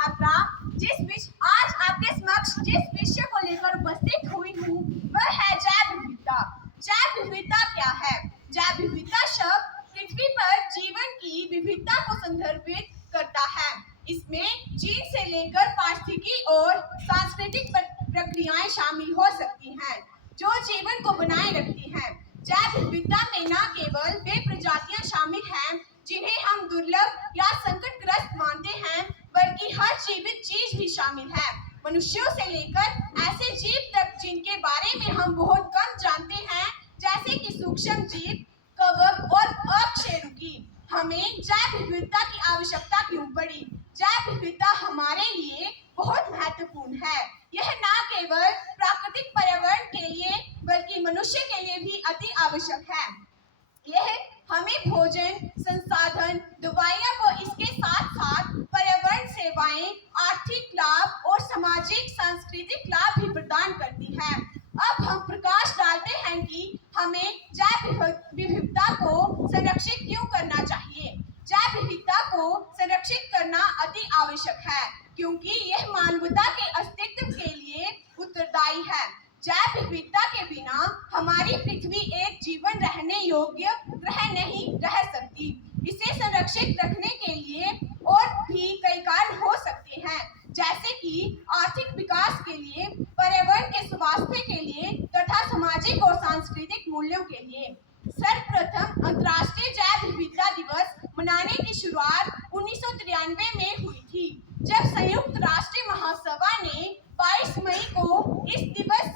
छात्रा आज आपके समक्ष जिस विषय को लेकर उपस्थित हुई हूँ वह है जैव विविधता। जैव विविधता क्या है? जैव विविधता शब्द पृथ्वी पर जीवन की विविधता को संदर्भित करता है। इसमें जीन से लेकर पारिस्थितिकी और सांस्कृतिक प्रक्रियाएं शामिल हो सकती हैं जो जीवन को बनाए रखती हैं। जैव विविधता में न केवल वे प्रजातियां शामिल हैं जिन्हें हम दुर्लभ या संकटग्रस्त मानते हैं, बल्कि हर जीवित चीज भी शामिल है, मनुष्यों से लेकर ऐसे जीव तक जिनके बारे में हम बहुत कम जानते हैं, जैसे कि सूक्ष्म जीव, कवक और अकशेरुकी। हमें जैव विविधता की आवश्यकता क्यों पड़ी? जैव विविधता हमारे लिए बहुत महत्वपूर्ण है। यह न केवल प्राकृतिक पर्यावरण के लिए बल्कि मनुष्य के लिए भी अति आवश्यक है। यह हमें भोजन, संसाधन, दवाइयाँ व इसके साथ साथ पर्यावरण सेवाएं, आर्थिक लाभ और सामाजिक सांस्कृतिक लाभ भी प्रदान करती है। अब हम प्रकाश डालते हैं कि हमें जैव विविधता को संरक्षित क्यों करना चाहिए। जैव विविधता को संरक्षित करना अति आवश्यक है क्योंकि यह मानवता के अस्तित्व के लिए उत्तरदायी है। जैव विविधता के बिना हमारी पृथ्वी एक जीवन रहने योग्य ग्रह नहीं रह सकती। इसे संरक्षित रखने के लिए और भी कई कारण हो सकते हैं, जैसे कि आर्थिक विकास के लिए, पर्यावरण के स्वास्थ्य के लिए तथा सामाजिक और सांस्कृतिक मूल्यों के लिए। सर्वप्रथम अंतर्राष्ट्रीय जैव विविधता दिवस मनाने की शुरुआत 1993 में हुई थी, जब संयुक्त राष्ट्र महासभा ने 22 मई को इस दिवस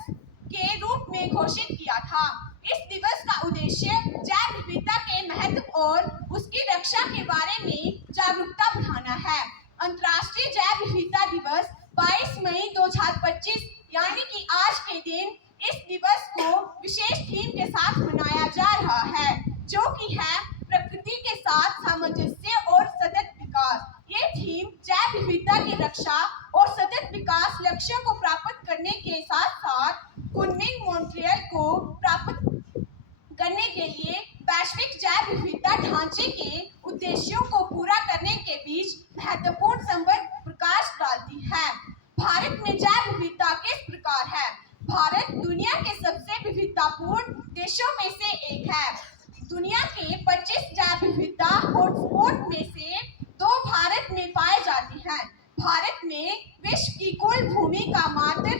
के रूप में घोषित किया था। इस दिवस का उद्देश्य जैव विविधता के महत्व और उसकी रक्षा के बारे में जागरूकता बढ़ाना है। अंतर्राष्ट्रीय जैव विविधता दिवस 22 मई 2025 यानी कि आज के दिन इस दिवस को विशेष थीम के साथ मनाया जा रहा है, जो कि है प्रकृति के साथ सामंजस्य और सतत विकास। ये थीम जैव विविधता की रक्षा और सतत विकास लक्ष्यों को प्राप्त करने के साथ साथ कुनमिंग मॉन्ट्रियल को प्राप्त करने के लिए वैश्विक जैव विविधता ढांचे के उद्देश्यों को पूरा करने के बीच महत्वपूर्ण संबंध प्रकाश डालती है। भारत में जैव विविधता किस प्रकार है? भारत दुनिया के सबसे विविधतापूर्ण देशों में से एक है। दुनिया के 25 जैव विविधता हॉटस्पॉट में से 2 भारत में पाए जाते हैं। भारत में विश्व की कुल भूमि का मात्र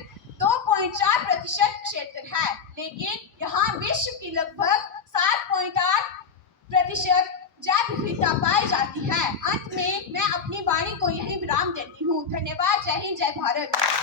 2.4% क्षेत्र है, लेकिन यहाँ विश्व की लगभग 7.8% जैव विविधता पाई जाती है। अंत में मैं अपनी वाणी को यहीं विराम देती हूँ। धन्यवाद। जय हिंद, जय भारत।